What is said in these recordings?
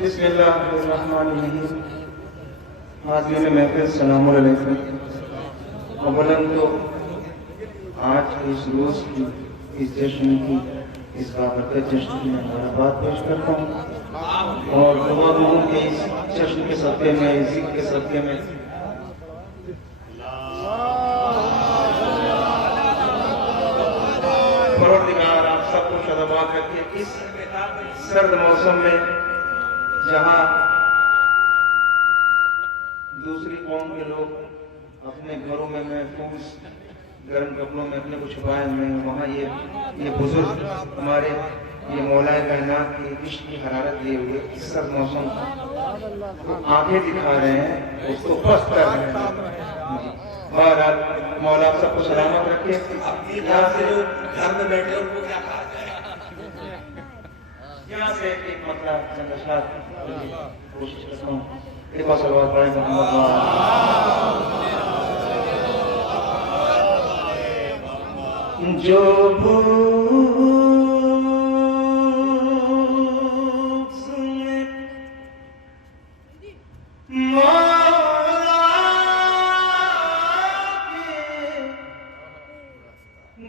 بسم اللہ الرحمن الرحیم. حاضرین محفل السلام علیکم. اولاً تو آج اس روز کی اس جشن کی اس بابرکت جشن کی میں مبارکباد پیش کرتا ہوں اور دعا ہوں کہ اس جشن کے صدقے میں اس ذکر کے صدقے میں پروردگار آپ سب کو شاداباد رکھے. اس سرد موسم میں جہاں دوسری قوم کے لوگ اپنے گھروں میں محفوظ گرم کپڑوں میں اپنے کو چھپائے ہوئے ہیں، وہاں یہ بزرگ ہمارے یہ مولا کائنات کی عشق کی حرارت لیے ہوئے اس سرد موسم آنکھیں دکھا رہے ہیں، اس کو پست کر رہے ہیں. بہرحال مولا آپ سب کو سلامت رکھے. یہاں سے جو گھر میں بیٹھے ان کو کیا کہا جائے، یہاں سے ایک مطلب چند اشعار کوشش کرتا ہوں. ایک بار صلوات پڑھیں محمد. جو بھوک میں مولا کے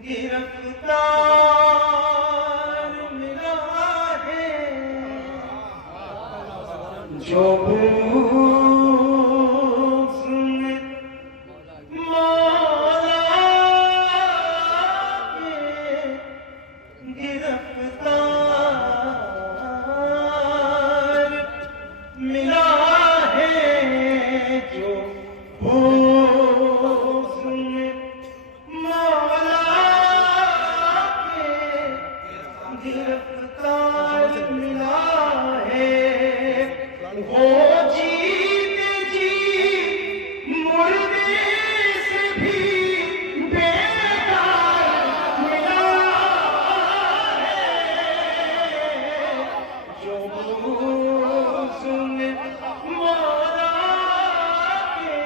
گرفتار ملا ہے، جو بھوک میں مولا کے گرفتار ملا ہے، جو بھوک میں مولا کے گرفتار ملا ہے، وہ جیتے جی مردے سے بھی بیدار ملا ہے، جو بغض میں مولا کے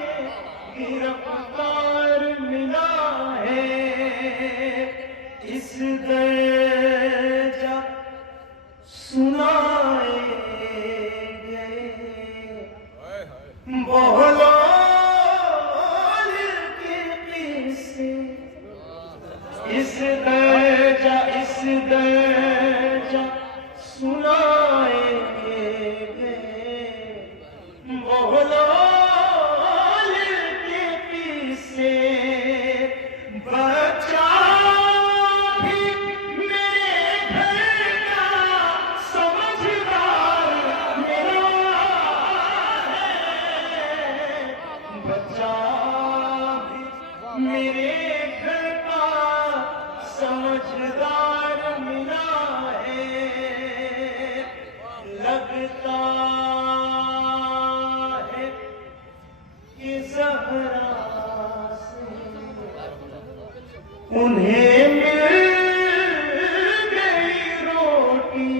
گرفتار ملا ہے. اس درجہ سنائے گئے بہلول کے قصے، اس درجہ سنائے گئے بہلول کے قصے. بچہ بھی میرے گھر کا سمجھدار ملا ہے، بچہ بھی میرے گھر کا سمجھدار ملا ہے. لگتا ہے کہ زہرا انہیں مل گئی روٹی.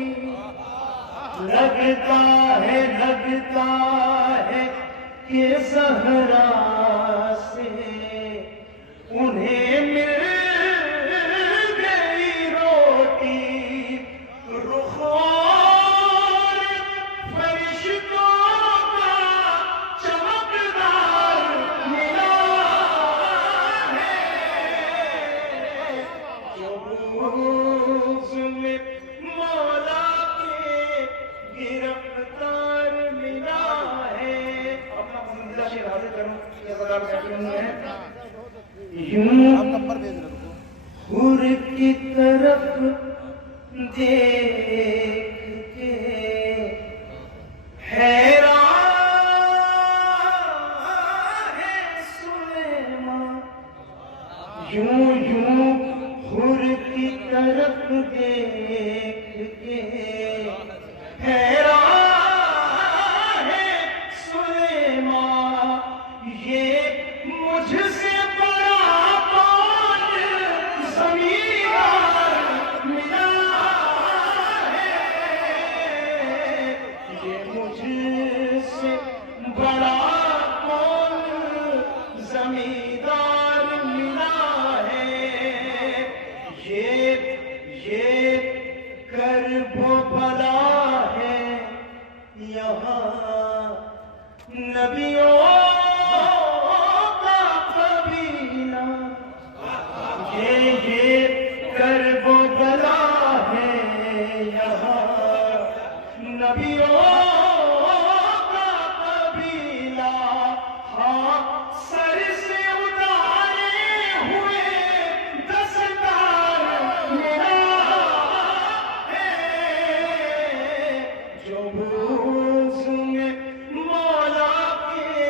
لگتا ہے کہ زہرا سے انہیں مل گئی روٹی. رخ اور فرشتوں کا چمکدار ملا ہے، جو بغض میں مولا کے گرفتار ملا ہے. اپنا پسندیدہ شعر حاضر کروں یہ صدار بیٹھے ہوئے ہیں. یوں خور کی طرف دیکھ کے حیران ہے سلیمان، یوں خور کی طرف دیکھ کے حیران ہے سلیمان. یہ مجھ سے بڑا کون زمیندار ملا ہے، یہاں نبیوں کا قبیلہ، یہ کرب و بلا ہے یہاں نبیوں کا قبیلہ، ہاں سر سے اتارے ہوئے دستار میرا ہے، جو بوز میں مولا کے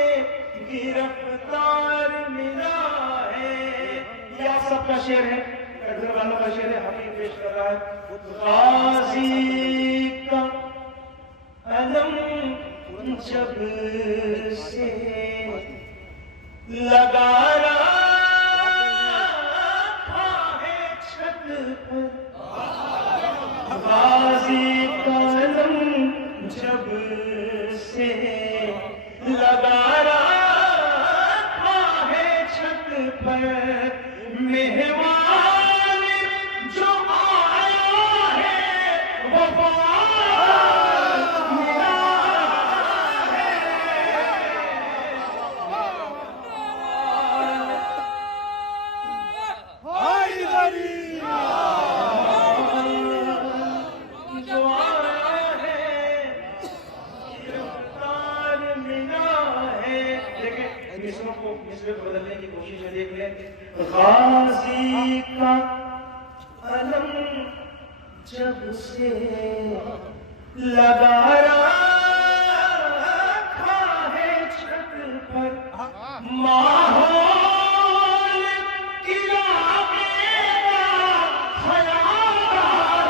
گرفتار ملا ہے۔ یہ آپ سب کا شعر ہے، گھر والوں کا شعر ہے، حقیق پیش کر رہا ہے۔ غازی کا علم جب سے لگا رکھا ہے چھت پر، غازی کا علم جب سے لگا رکھا ہے چھت پر، مہمان جو آیا ہے وفادار میرا جو آیا ہے گرفتار ملا ہے۔ دیکھیں مصروں کو مصرے کو بدلنے کی کوشش ہے، دیکھ لیں۔ غازی کا علم جب سے لگا رکھا ہے چھت پر، ماحول علاقے کا خیالدار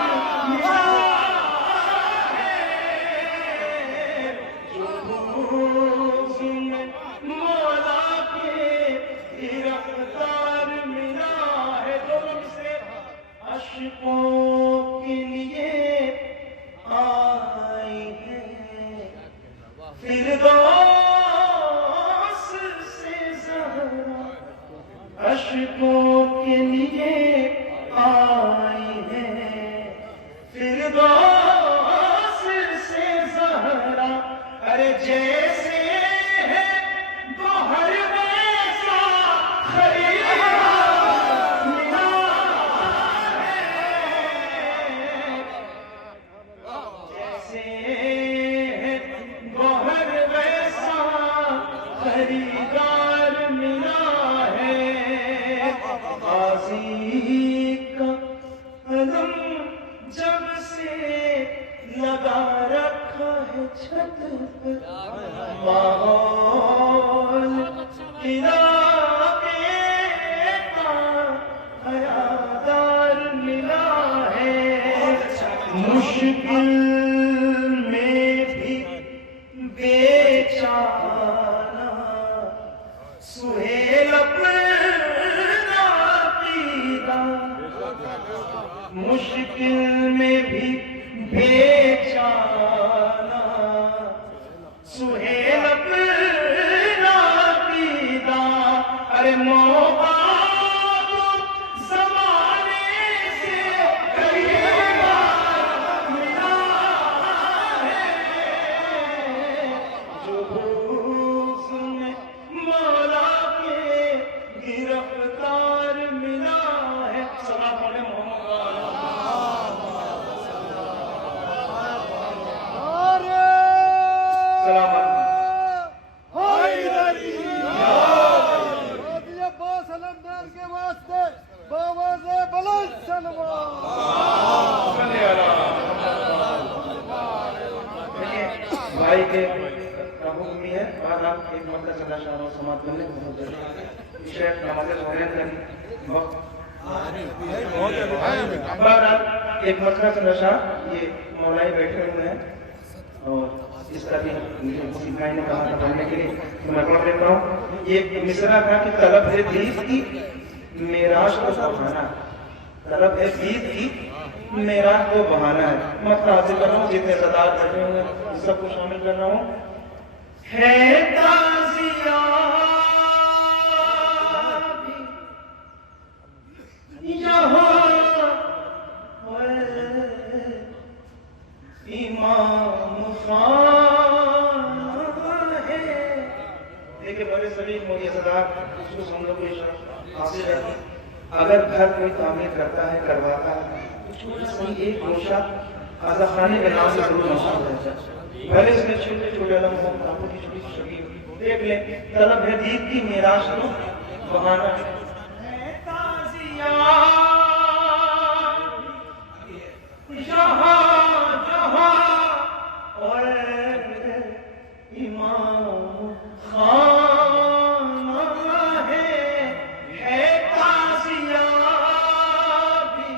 میرا ہے، جو روز میں مولا کے گرفتار ملا ہے۔ دونوں سے عشقوں کے لیے آئی ہے فردوس سے زہرا، عشقوں کے لیے آئی ہے فردوس سے زہرا، ارے جیسے ہے گوہر ویسا خریدار ملا ہے، جیسے ہے گوہر ویسا خریدار ملا ہے۔ غازی کا علم جب سے لگا رکھا ہے چھت پر، ماحول علاقے کا حیادار ملا ہے، مشکل میں بھی بیچارہ سہیل اپنا عقیدہ، مشکل میں بھی بیچارہ سہیل اپنا عقیدہ، ارے موقع تو زمانے سے کئی بار ملا ہے، جو بوز میں مولا کے گرفتار ملا ہے۔ سلام علیہ محمد سلام علیکم۔ بھائی کے حکم بھی ہے، بعد آپ ایک مرتبہ چلا شاہ اور سماعت کرنے کو بہت ضروری شیخ نماز سہرین کا وقت، بعد آپ ایک مرتبہ چلا شاہ یہ مولائی بیٹھے ہوئے ہیں اور اس کا بھی مجھے سکھائی نے کہا تھا پڑھنے کے لیے، تو میں پڑھ لیتا ہوں۔ یہ مصرع تھا کہ طلب ہے دید کی معراج کو بہانا، طلب ہے دید کی معراج کو بہانا ہے۔ مت حاصل کر رہا ہوں، جتنے صدار بیٹھے ہوئے ہیں سب کو شامل کر رہا ہوں۔ ہے تازیہ یہاں امام خان ہوتی ہے صدا اس کو ہم لوگ کو حاصل ہے. اگر گھر کوئی تعمیر کرتا ہے کرواتا ہے تو چھوٹا سا ایک گوشہ خاصہ خانے کے نام سے ضرور مشہور رہتا ہے. بھلے اس میں چھوٹے چھوٹے علم ہوں آپ کی چھوٹی سی شبیر دیکھ لیں. طلب ہے دید کی میراث کو بہانا ہے تازیہ جہاں جہاں اور امام خانہ ہے تازیہ بھی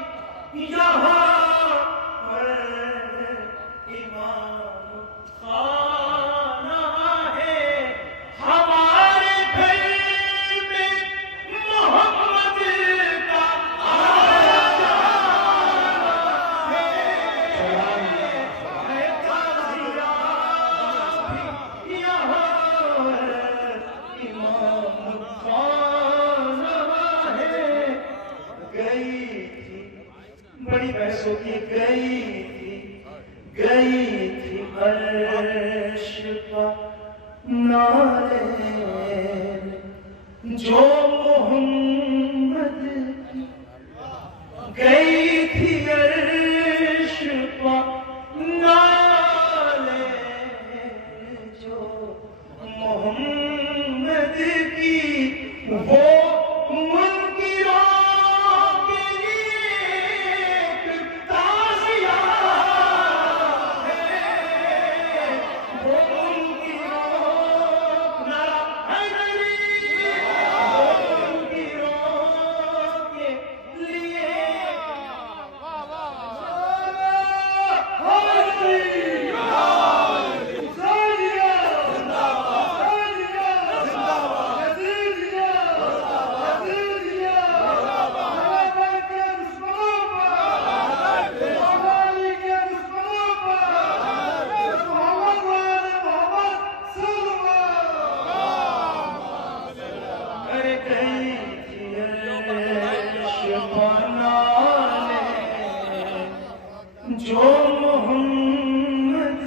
یہاں اور امام خانہ ہے. ہمارے گھر میں محمد کا بڑی بحث ہوتی ہے. گئی تھی عرش کا نالے جو محمد کی. گئی تھی عرش کا نالے جو محمد کی. وہ جو محمد.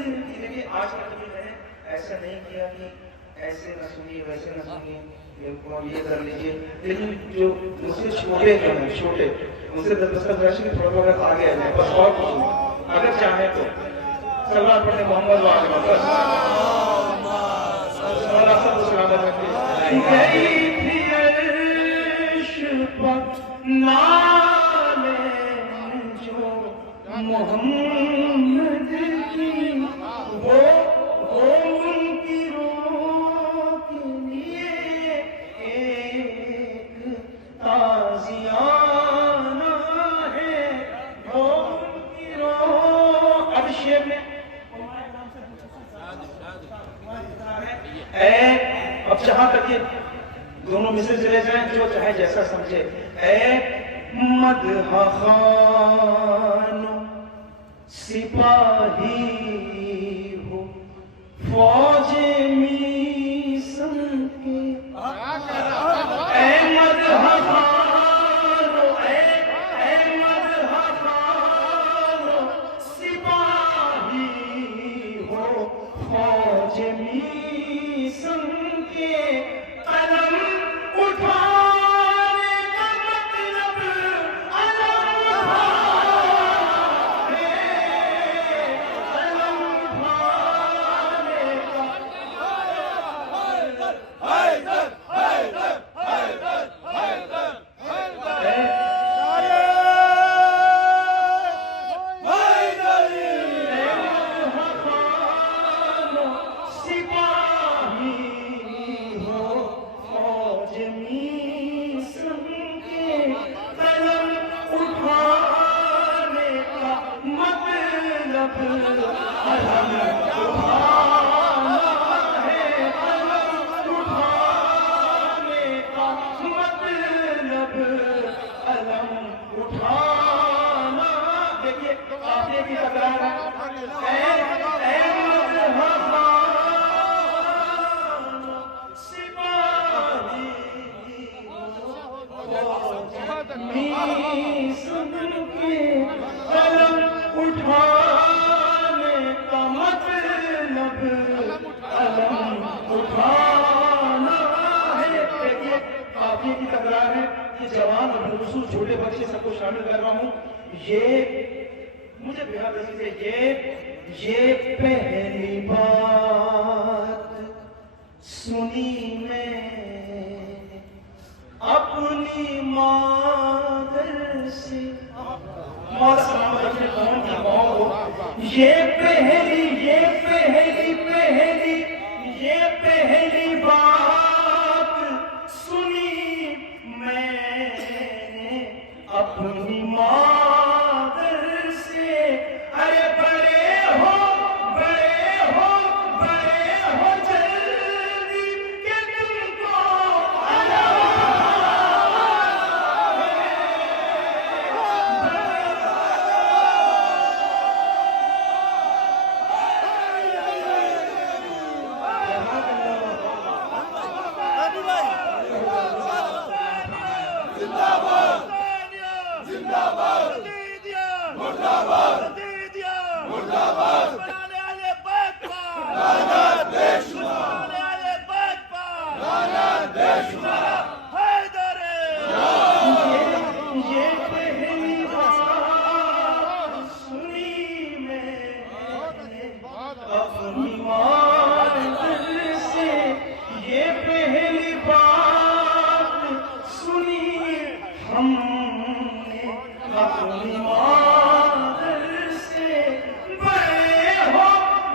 آج کل بھی میں نے ایسا نہیں کیا کہ ایسے نہ سنیے ویسے نہ سنیے یہ کر لیجیے. لیکن جو مجھ سے چھوٹے جو ہیں چھوٹے ان سے دستخط ویسے کہ تھوڑا بہت آگے آ جائیں بس اور کچھ نہیں. اگر چاہیں تو سلام پڑھنے محمد وعلیہ بس اللہ سب کو سلامت رکھے. گئی تھی عرش پر نالے جو محمد کی. وہ ان کی روح کے لیے ایک تازیانہ ہے. وہ ان کی روح. اب شعر میں اب جہاں تک یہ دونوں مثل چلے جائیں جو چاہے جیسا سمجھے. اے مدح خان سپاہی ہو فوج میسن کے. اے مدح خان اے مدح خان سپاہی ہو فوج میسن کے. قلم اٹھانے کا مطلب علم ہے. قلم جوان اور بالخصوص چھوٹے بچے سب کو شامل کر رہا ہوں. یہ مجھے بہت عزیز ہے. یہ پہلی بات سنی میں اپنی مادر سے. مولا سلامت اپنے قوم کی قوم کو. یہ پہلی بات سنی میں نے اپنی مادر سے. ارے بڑے ہو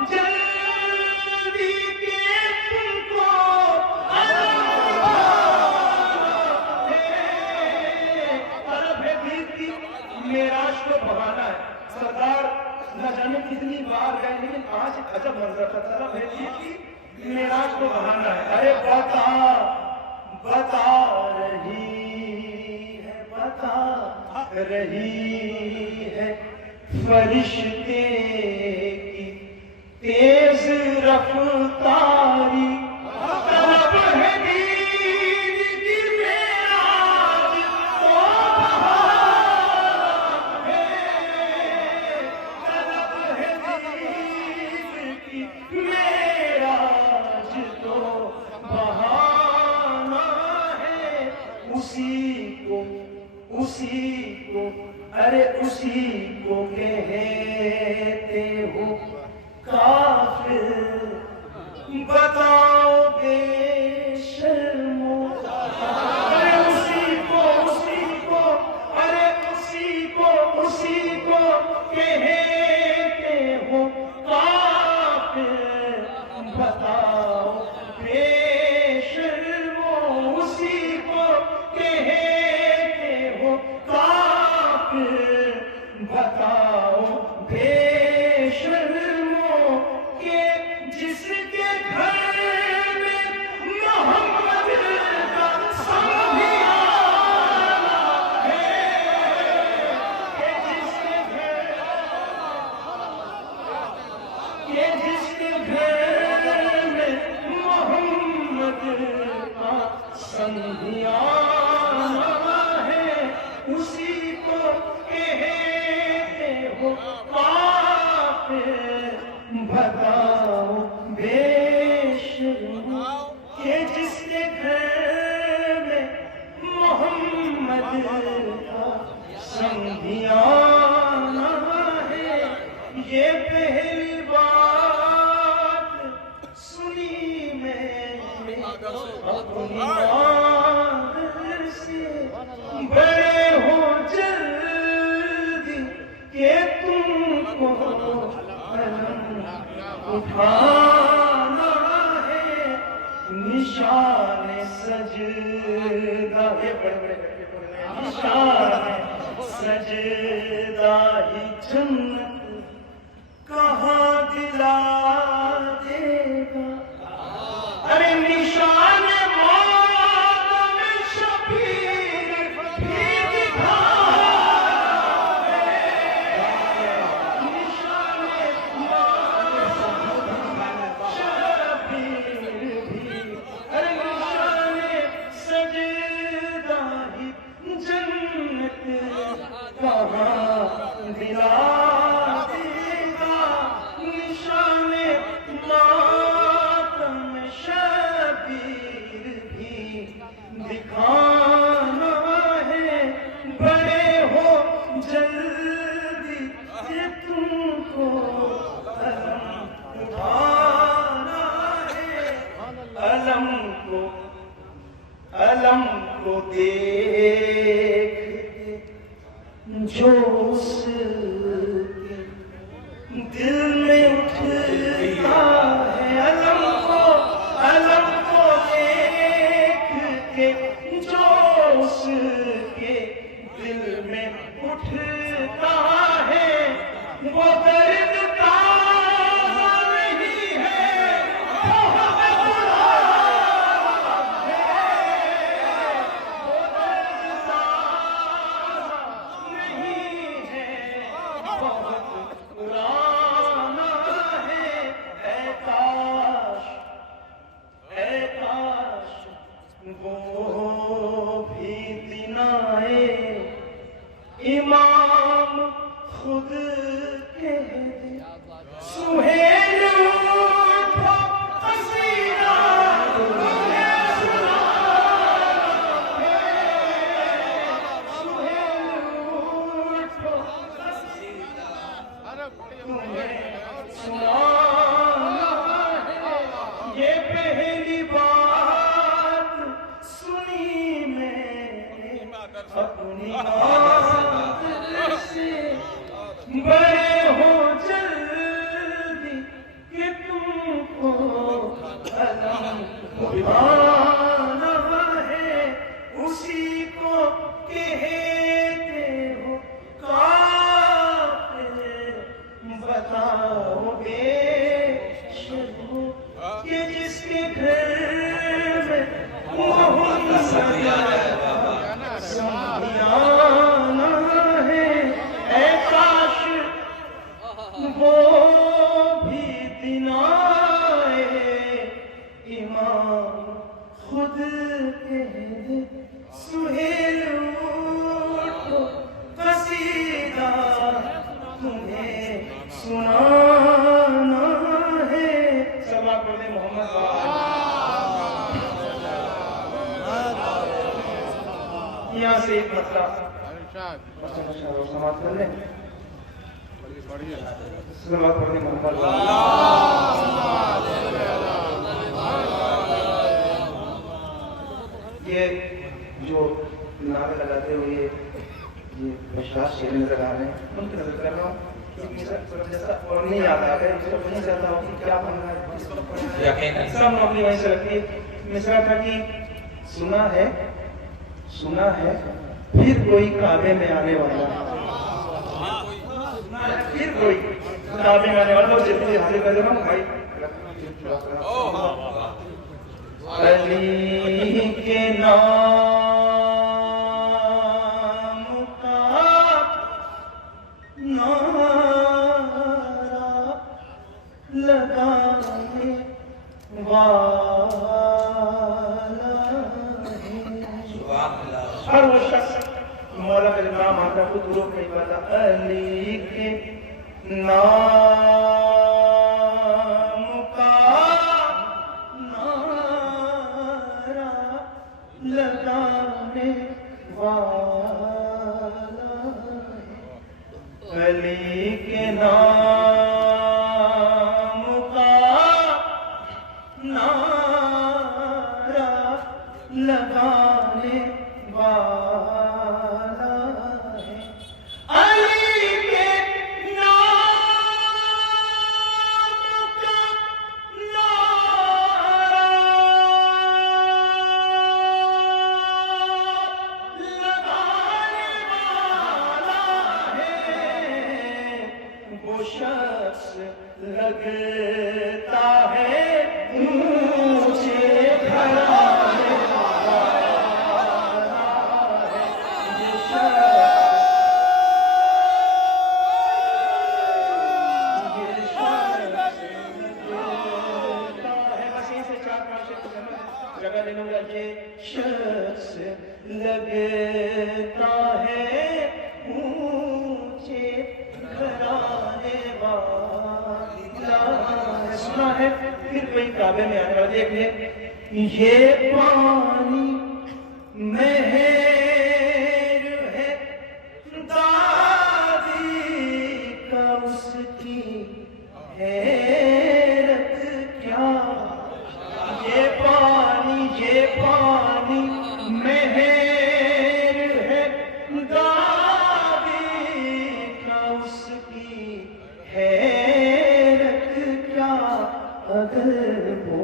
جلدی کہ تم کو سردار نہ جانے کتنی بار گئے لیکن آج عجب منظر تھا. طرف ہے کہ معراج کو بہانا ہے. ارے بتا رہی ہے فرشتے کی تیز رفتاری. طرف ہے دین کی معراج کو اسی کو کہتے ہو کافر. بتاؤ بے شرمو. اسی کو کہتے ہو کافر. بتاؤ بے شرمو. اسی کو کہتے ہو کافر. بتاؤ بے شرمو کہ جس کے گھر میں محمد کا سمجھانا ہے. کہ جس کے گھر میں محمد کا سمجھانا ہے اسی کو کہتے ہو کافر. بتاؤ بے شرمو کہ جس کے گھر میں محمد کا سمجھانا ہے. یہ پہلی بات سنی میں نے اپنی مادر سے. بڑے ہو جلدی کہ تم کو قلم اٹھانا ہے. نشان سجدہ نشان سجدہ ہی جنت کہاں دلا دے گا. ارے نشان موت شبیر بھی دکھا ہے. نشان موت شبیر بھی. ارے نشان سجدہ ہی جنت کہاں دلا دے گا. دیکھتے جو اس کے دل میں اٹھتا ہے، علم کو دیکھ کے جو اس کے دل میں اٹھتا ہے، وہ درد کا نہیں ہے، بہت برا ہے، وہ درد کا نہیں ہے، بہت پرانا ہے۔ اے کاش وہ بھی دن آئے، امام خود کہہ دے سہیل اٹھو قصیدہ تمہیں سنانا ہے، سہیل اٹھو قصیدہ تمہیں سنانا ہے۔ یہ پہلی بات سنی میں نے اپنی مادر سے، بڑے ہو جلدی کہ تم کو علم اٹھانا ہے، اسی کو کہتے ہو کافر، بتاؤ بے شک ہو کہ جس کے گھر میں محمد سمجھانا ہے۔ اے کاش وہ بھی دن آئے، امام خود کہہ دے سہیل اٹھو قصیدہ تمہیں سنانا ہے۔ سلام پڑھیں محمد یہاں سے ایک مسئلہ سماعت کر لیں۔ سلام پڑھیں محمد یہ جو نعرے لگاتے ہوئے یہ اشعار شعر نظر آ رہے ہیں، ان کی نظر کر رہا ہوں جیسا اور نہیں یاد آ گیا، جس کو نہیں چاہتا ہوں کہ کیا بننا ہے، سب نوکری وہیں سے رکھتی ہے۔ مصرع تھا کہ سنا ہے پھر کوئی کعبے میں آنے والا، پھر کوئی کعبے میں آنے والا، اور جتنے حاضر کر دینا بھائی علی کے نام کا نعرہ لگانے والا ہے۔ ہر وہ شخص مولا کا جب نام آتا ہے وہ دروغ نہیں پاتا۔ علی کے نام کا نعرہ لگانے والا ہے، علی کے نام کا نعرہ لگانے والا ہے، علی کے نام کا نعرہ لگانے والا ہے، وہ شخص لگتا ہے اونچے گھرانے والا ہے، یہ شخص لگتا ہے، بس یہیں سے 4-5 جگہ لے لوں گا، یہ شخص لگتا ہے اونچے گھرانے والا، سنا ہے پھر کوئی کعبے میں آنے والا۔ دیکھ لیں یہ پانی مہر ہے دادی کا، اس کی حیرت کیا، یہ پانی مہر وہ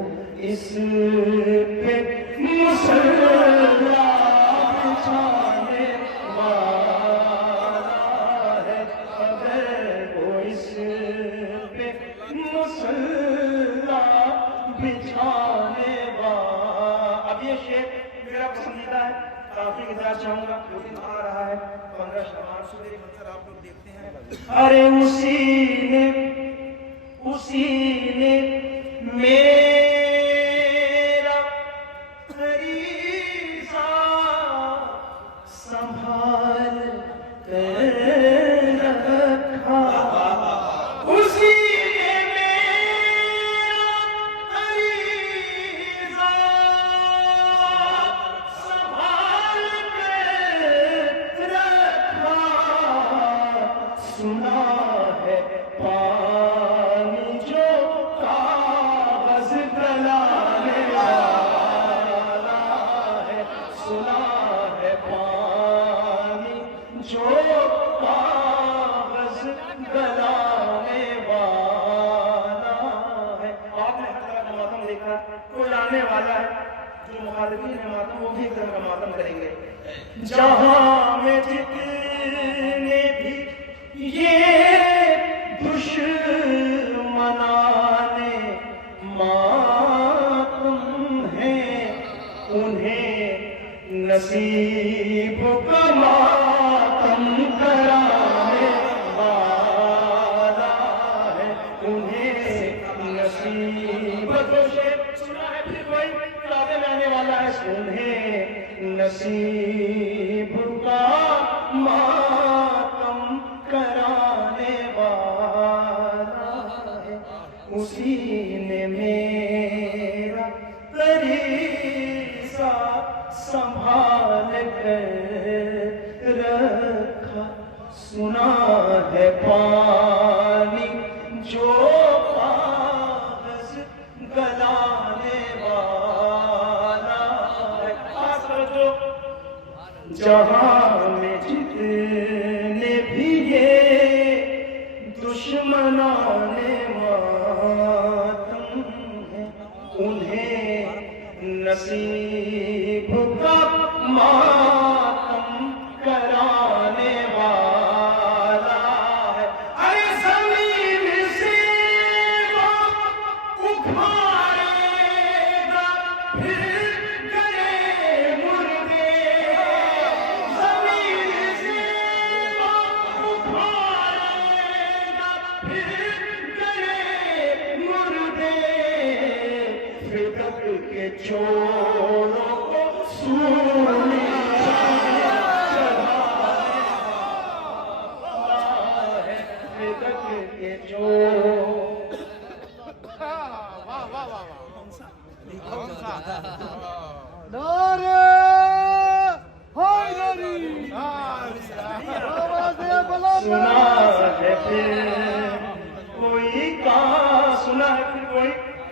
اس پہ مصلا بچھانے والا ہے، اگر وہ اس پہ مصلا بچھانے والا۔ اب یہ شعر میرا پسندیدہ ہے، کافی کے ساتھ چاہوں گا، لیکن آ رہا ہے 15 شعبان، سورہ منظر آپ لوگ دیکھتے ہیں۔ ارے اسی نے میرا فریضہ سنبھال کر رکھا، اسی نے میرا فریضہ سنبھال کر رکھا، سنا ہے پانی جو کاغذ گلانے والا ہے، سنا ہے پانی جو کاغذ گلانے والا ہے۔ آپ نے ہر طرح کا ماتم دیکھا، کوئی آنے والا ہے جو مخالفین ہے ماتم، وہ بھی ایک طرح کا ماتم کریں گے۔ جہاں میں جتنے بھی یہ دشمنانے ماتم ہیں، انہیں نصیب کا ماتم کرانے والا ہے، انہیں نصیب کو شعر سنا ہے پھر کوئی کتابیں میں آنے والا ہے، انہیں نصیب کا ماتم کرانے والا ہے، اسی نے میرا فریضہ سنبھال کر رکھا، سنا ہے پانی جو کاغذ گلانے والا ہے۔ خاص توجہ، جہاں میں جتنے بھی یہ دشمنانے ماتم ہیں، انہیں نصیب کا ماتم کرانے والا ہے۔ ارے زمین سے وہ اکھاڑے گا پھر گلے مردے، زمین سے وہ اکھاڑے گا پھر گلے مردے، فدق کے چوروں کو سولی چڑھانے والا ہے، فدق کے چور۔ نعرہ حیدری، آواز بلند سنا ہے پھر کوئی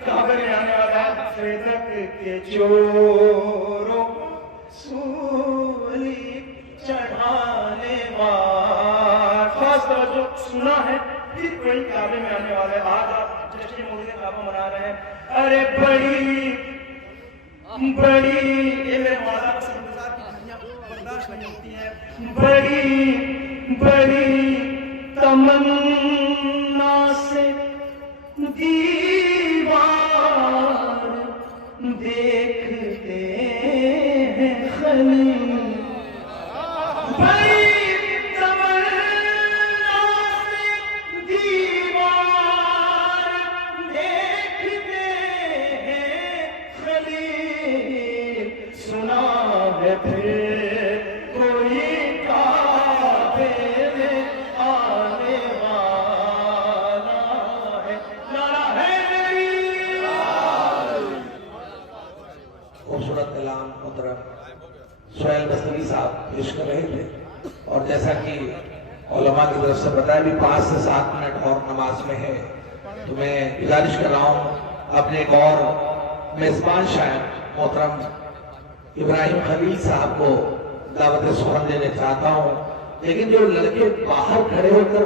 کعبے میں آنے والا ہے، فدق کے چوروں سولی چڑھانے والا۔ خاص توجہ، سنا ہے پھر کوئی کعبے میں آنے والا ہے۔ آج آپ جشن مولد کعبہ منا رہے ہیں۔ ارے بڑی یہ میرے مولا کا سرگزار کی کہانیاں برداشت نہیں ہوتی ہیں۔ بڑی تمنا سے دیوار دیکھتے ہیں خلیل، بڑی تمنا سے دیوار دیکھتے ہیں خلیل، سنا ہے پھر کوئی کعبے میں آنے والا ہے۔ نعرہ حیدری۔ خوبصورت کلام محترم سہیل بستری صاحب پیش کر رہے تھے، اور جیسا کہ علماء کی طرف سے بتایا بھی 5 سے 7 منٹ اور نماز میں ہے، تو میں گزارش کر رہا ہوں اپنے ایک اور میزبان شاعر محترم ابراہیم خلیل صاحب کو دعوت سخن دینے چاہتا ہوں، لیکن جو لڑکے باہر کھڑے ہو کر